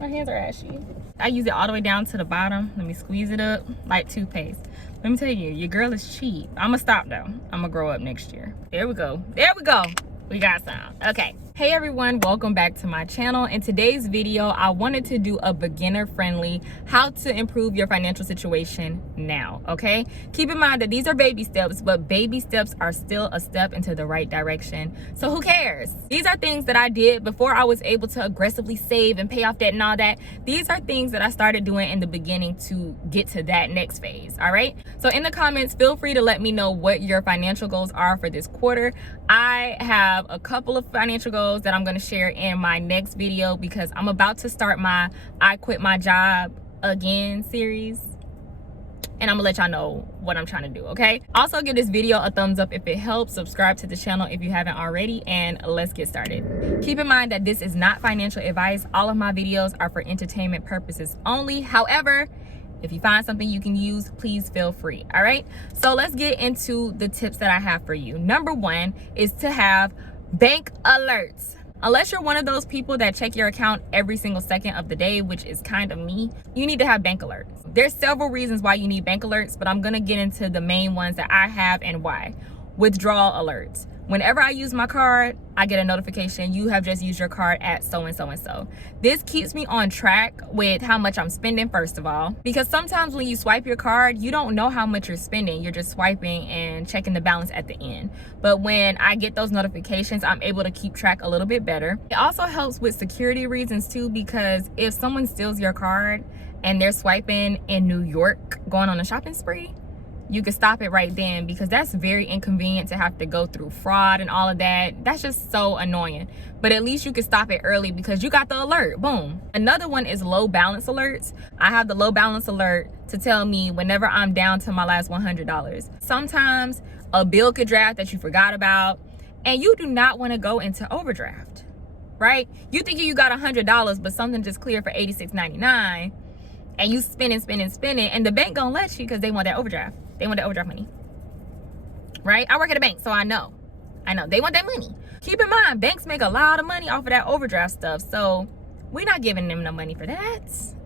My hands are ashy. I use it all the way down to the bottom. Let me squeeze it up like toothpaste. Let me tell you, your girl is cheap. I'm gonna stop though. I'm gonna grow up next year. There we go. There we go. We got some. Okay. Hey everyone, welcome back to my channel. In today's video, I wanted to do a beginner-friendly how to improve your financial situation now, okay? Keep in mind that these are baby steps, but baby steps are still a step into the right direction. So who cares? These are things that I did before I was able to aggressively save and pay off debt and all that. These are things that I started doing in the beginning to get to that next phase, all right? So in the comments, feel free to let me know what your financial goals are for this quarter. I have a couple of financial goals that I'm going to share in my next video because I'm about to start my I Quit My Job Again series, and I'm gonna let y'all know what I'm trying to do, okay? Also, give this video a thumbs up if it helps. Subscribe to the channel if you haven't already, and let's get started. Keep in mind that this is not financial advice. All of my videos are for entertainment purposes only. However, if you find something you can use, please feel free, all right? So let's get into the tips that I have for you. Number one is to have bank alerts. Unless you're one of those people that check your account every single second of the day, which is kind of me, you need to have bank alerts. There's several reasons why you need bank alerts, but I'm gonna get into the main ones that I have and why. Withdrawal alerts. Whenever I use my card, I get a notification, you have just used your card at so-and-so. This keeps me on track with how much I'm spending, first of all, because sometimes when you swipe your card, you don't know how much you're spending. You're just swiping and checking the balance at the end. But when I get those notifications, I'm able to keep track a little bit better. It also helps with security reasons too, because if someone steals your card and they're swiping in New York, going on a shopping spree, you can stop it right then, because that's very inconvenient to have to go through fraud and all of that. That's just so annoying. But at least you can stop it early because you got the alert. Boom. Another one is low balance alerts. I have the low balance alert to tell me whenever I'm down to my last $100. Sometimes a bill could draft that you forgot about, and you do not want to go into overdraft, right? You think you got $100, but something just cleared for $86.99, and you spending, and the bank gonna let you because they want that overdraft. They want that overdraft money, right? I work at a bank, so I know they want that money. Keep in mind, banks make a lot of money off of that overdraft stuff, so we're not giving them no money for that.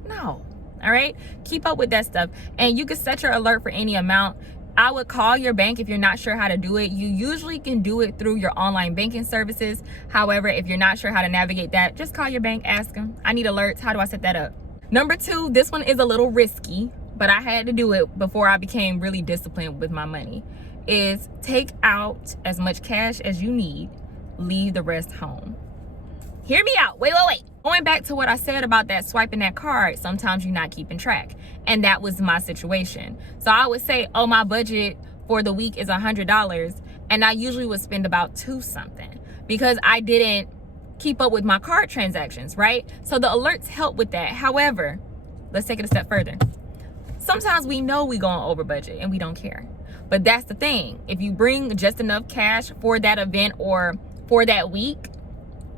No. All right, keep up with that stuff, and you can set your alert for any amount. I would call your bank if you're not sure how to do it. You usually can do it through your online banking services. However, if you're not sure how to navigate that, just call your bank, ask them, I need alerts, how do I set that up? Number two, this one is a little risky, but I had to do it before I became really disciplined with my money, is take out as much cash as you need, leave the rest home. Hear me out. Wait. Going back to what I said about that swiping that card, sometimes you're not keeping track. And that was my situation. So I would say, oh, my budget for the week is $100. And I usually would spend about $2 something because I didn't keep up with my card transactions, right? So the alerts help with that. However, let's take it a step further. Sometimes we know we're going over budget and we don't care. But that's the thing. If you bring just enough cash for that event or for that week,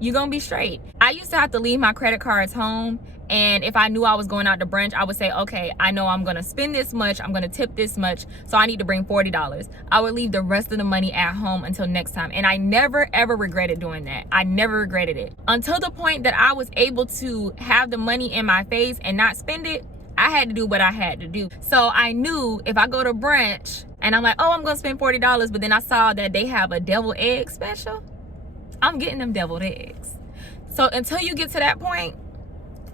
you're going to be straight. I used to have to leave my credit cards home. And if I knew I was going out to brunch, I would say, okay, I know I'm going to spend this much. I'm going to tip this much. So I need to bring $40. I would leave the rest of the money at home until next time. And I never, ever regretted doing that. I never regretted it until the point that I was able to have the money in my face and not spend it. I had to do what I had to do. So I knew if I go to brunch and I'm like, oh, I'm going to spend $40, but then I saw that they have a deviled egg special, I'm getting them deviled eggs. So until you get to that point,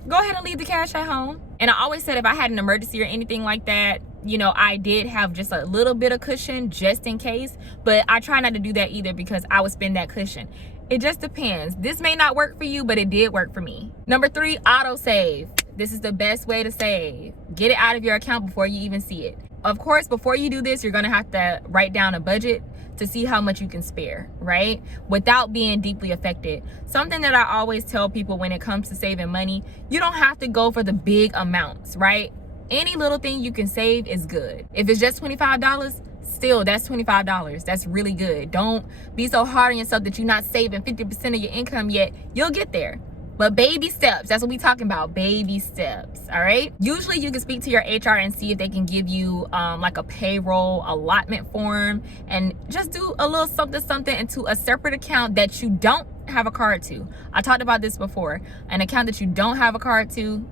go ahead and leave the cash at home. And I always said if I had an emergency or anything like that, you know, I did have just a little bit of cushion just in case, but I try not to do that either because I would spend that cushion. It just depends. This may not work for you, but it did work for me. Number 3, auto save. This is the best way to save. Get it out of your account before you even see it. Of course, before you do this, you're gonna have to write down a budget to see how much you can spare, right? Without being deeply affected. Something that I always tell people when it comes to saving money, you don't have to go for the big amounts, right? Any little thing you can save is good. If it's just $25, still that's $25. That's really good. Don't be so hard on yourself that you're not saving 50% of your income yet. You'll get there. But baby steps, that's what we talking about, baby steps. All right, usually you can speak to your HR and see if they can give you like a payroll allotment form, and just do a little something into a separate account that you don't have a card to. I talked about this before. An account that you don't have a card to,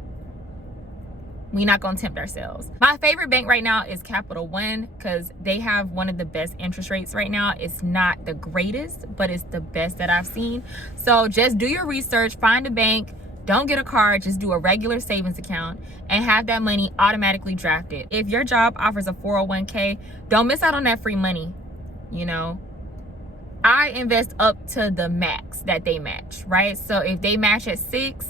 we're not gonna tempt ourselves. My favorite bank right now is Capital One, because they have one of the best interest rates right now. It's not the greatest, but it's the best that I've seen. So just do your research, find a bank, don't get a card, just do a regular savings account and have that money automatically drafted. If your job offers a 401k, don't miss out on that free money. You know, I invest up to the max that they match, right? So if they match at 6,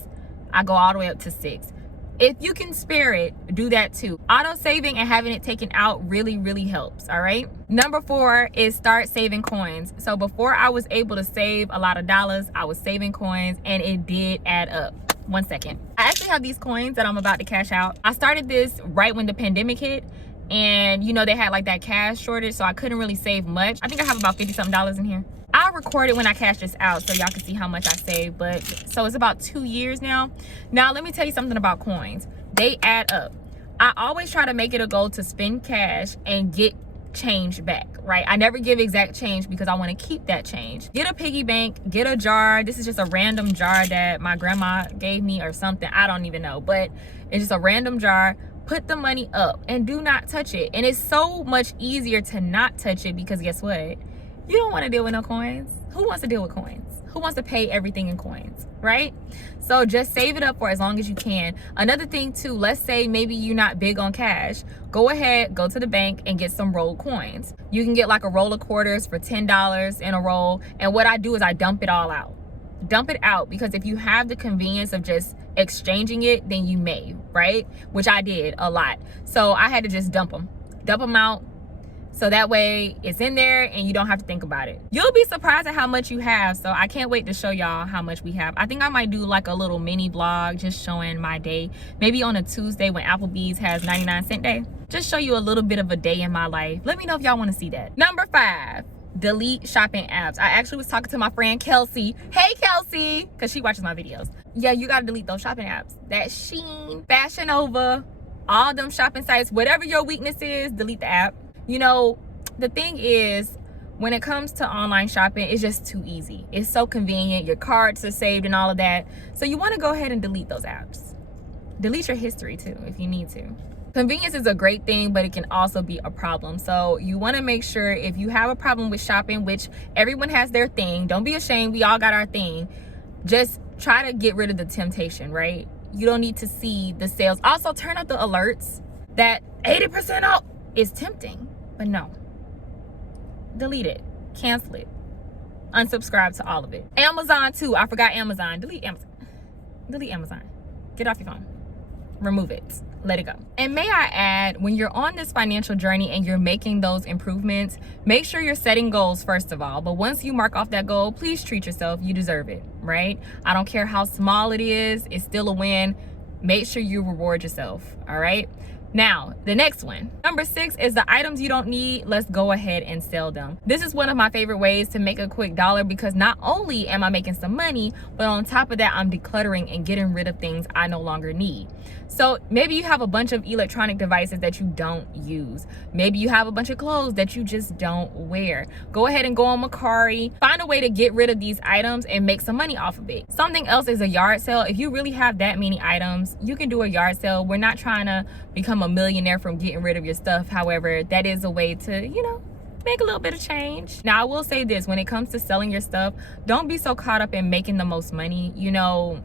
I go all the way up to 6. If you can spare it, do that too. Auto saving and having it taken out really helps, all right? Number 4 is start saving coins. So before I was able to save a lot of dollars, I was saving coins and it did add up. 1 second. I actually have these coins that I'm about to cash out. I started this right when the pandemic hit, and you know, they had like that cash shortage, so I couldn't really save much. I think I have about $50-something in here. I'll record it when I cash this out so y'all can see how much I saved. But so it's about 2 years now. Now let me tell you something about coins. They add up. I always try to make it a goal to spend cash and get change back, right? I never give exact change because I want to keep that change. Get a piggy bank, get a jar. This is just a random jar that my grandma gave me or something. I don't even know, but it's just a random jar. Put the money up and do not touch it. And it's so much easier to not touch it because guess what? You don't want to deal with no coins. Who wants to deal with coins? Who wants to pay everything in coins, right? So just save it up for as long as you can. Another thing too, let's say maybe you're not big on cash. Go ahead, go to the bank and get some rolled coins. You can get like a roll of quarters for $10 in a roll. And what I do is I dump it all out. Dump it out, because if you have the convenience of just exchanging it, then you may, right? Which I did a lot. So I had to just dump them out. So that way it's in there and you don't have to think about it. You'll be surprised at how much you have. So I can't wait to show y'all how much we have. I think I might do like a little mini vlog just showing my day. Maybe on a Tuesday when Applebee's has 99-cent day. Just show you a little bit of a day in my life. Let me know if y'all want to see that. Number 5. Delete shopping apps. I actually was talking to my friend Kelsey. Hey Kelsey, because she watches my videos. Yeah, you gotta delete those shopping apps. That Shein, Fashion Nova, all them shopping sites, whatever your weakness is, delete the app. You know, the thing is, when it comes to online shopping, it's just too easy. It's so convenient. Your cards are saved and all of that. So you want to go ahead and delete those apps. Delete your history too if you need to. Convenience is a great thing, but it can also be a problem. So you want to make sure if you have a problem with shopping, which everyone has their thing, don't be ashamed. We all got our thing. Just try to get rid of the temptation, right? You don't need to see the sales. Also, turn off the alerts that 80% off is tempting. But no, delete it, cancel it, unsubscribe to all of it. Amazon too, I forgot Amazon. Delete Amazon, get off your phone, remove it, let it go. And may I add, when you're on this financial journey and you're making those improvements, make sure you're setting goals first of all. But once you mark off that goal, please treat yourself. You deserve it, right? I don't care how small it is, it's still a win. Make sure you reward yourself, all right? Now, the next one. Number 6 is the items you don't need. Let's go ahead and sell them. This is one of my favorite ways to make a quick dollar, because not only am I making some money, but on top of that, I'm decluttering and getting rid of things I no longer need. So maybe you have a bunch of electronic devices that you don't use. Maybe you have a bunch of clothes that you just don't wear. Go ahead and go on Mercari. Find a way to get rid of these items and make some money off of it. Something else is a yard sale. If you really have that many items, you can do a yard sale. We're not trying to become a millionaire from getting rid of your stuff. However, that is a way to, you know, make a little bit of change. Now, I will say this, when it comes to selling your stuff, don't be so caught up in making the most money. You know,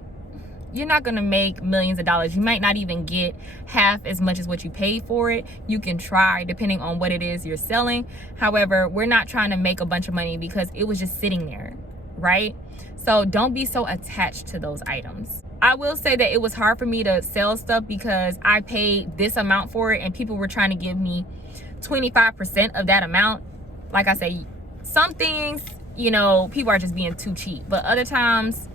you're not gonna make millions of dollars. You might not even get half as much as what you paid for it. You can try, depending on what it is you're selling. However, we're not trying to make a bunch of money because it was just sitting there, right? So don't be so attached to those items. I will say that it was hard for me to sell stuff because I paid this amount for it and people were trying to give me 25% of that amount. Like I say, some things, you know, people are just being too cheap, but other times,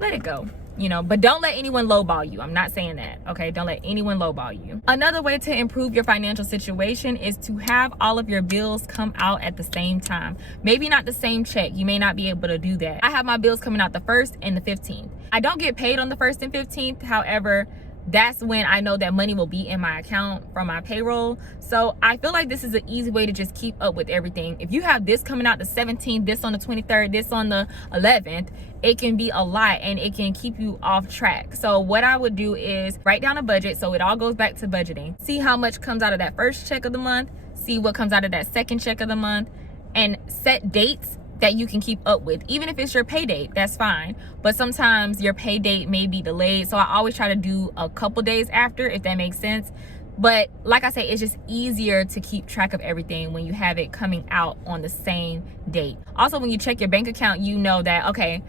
let it go. you know, but don't let anyone lowball you. I'm not saying that, okay? Don't let anyone lowball you. Another way to improve your financial situation is to have all of your bills come out at the same time. Maybe not the same check. You may not be able to do that. I have my bills coming out the 1st and the 15th. I don't get paid on the 1st and 15th. However, that's when I know that money will be in my account from my payroll. So I feel like this is an easy way to just keep up with everything. If you have this coming out the 17th, this on the 23rd, this on the 11th, it can be a lot and it can keep you off track. So what I would do is write down a budget, so it all goes back to budgeting. See how much comes out of that first check of the month, see what comes out of that second check of the month, and set dates that you can keep up with. Even if it's your pay date, that's fine, but sometimes your pay date may be delayed, so I always try to do a couple days after, if that makes sense. But like I say, it's just easier to keep track of everything when you have it coming out on the same date. Also, when you check your bank account, you know that, okay,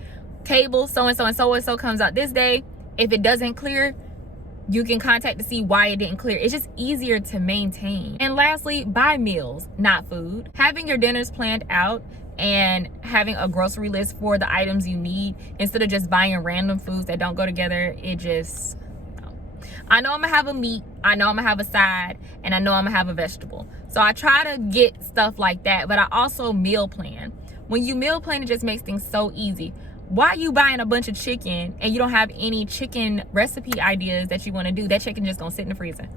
cable so-and-so and so-and-so comes out this day. If it doesn't clear, you can contact to see why it didn't clear. It's just easier to maintain. And lastly, buy meals, not food. Having your dinners planned out and having a grocery list for the items you need instead of just buying random foods that don't go together, it just, no. I know I'm gonna have a meat, I know I'm gonna have a side, and I know I'm gonna have a vegetable. So I try to get stuff like that, but I also meal plan. When you meal plan, it just makes things so easy. Why are you buying a bunch of chicken and you don't have any chicken recipe ideas that you want to do? That chicken just gonna sit in the freezer.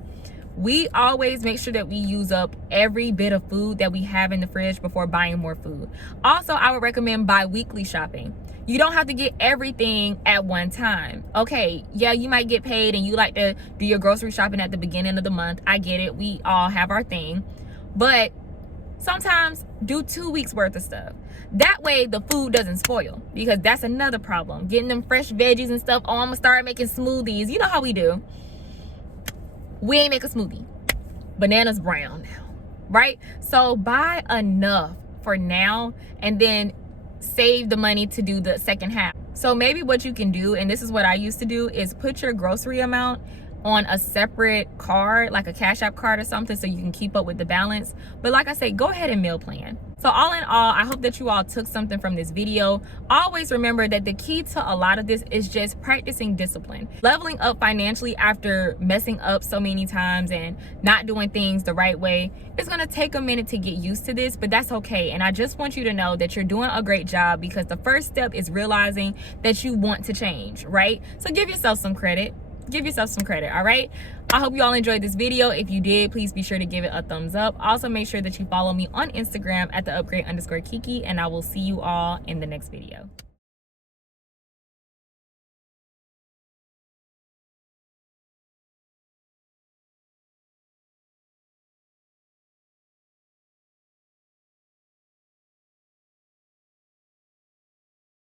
We always make sure that we use up every bit of food that we have in the fridge before buying more food. Also, I would recommend bi-weekly shopping. You don't have to get everything at one time. Okay, yeah, you might get paid and you like to do your grocery shopping at the beginning of the month. I get it. We all have our thing. But sometimes do 2 weeks worth of stuff. That way the food doesn't spoil, because that's another problem. Getting them fresh veggies and stuff. Oh, I'm gonna start making smoothies. You know how we do. We ain't make a smoothie. Banana's brown now, right? So buy enough for now and then save the money to do the second half. So maybe what you can do, and this is what I used to do, is put your grocery amount on a separate card, like a Cash App card or something, so you can keep up with the balance. But like I say, go ahead and meal plan. So all in all, I hope that you all took something from this video. Always remember that the key to a lot of this is just practicing discipline. Leveling up financially after messing up so many times and not doing things the right way, it's gonna take a minute to get used to this, but that's okay. And I just want you to know that you're doing a great job, because the first step is realizing that you want to change, right? So give yourself some credit. Give yourself some credit. All right, I hope you all enjoyed this video. If you did, please be sure to give it a thumbs up. Also, make sure that you follow me on Instagram at @the_upgrade_Kiki, and I will see you all in the next video.